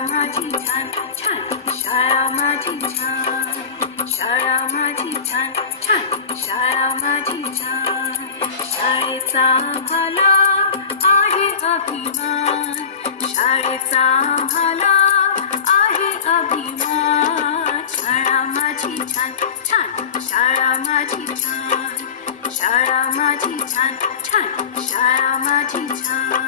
माझी छान छान शाळा माझी छान शाळा माझी छान छान शाळा माझी छान शाळेचा भाला आहे अभिमान शाळेचा भाला आहे अभिमान शाळा माझी छान छान माझी छान शाळा माझी छान छान माझी छान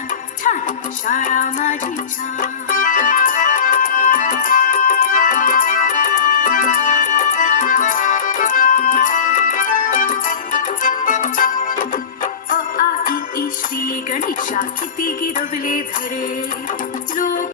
छान छान शाळा माझी छान अ आ इ ई श्री गणेशा किती गिरवले धरे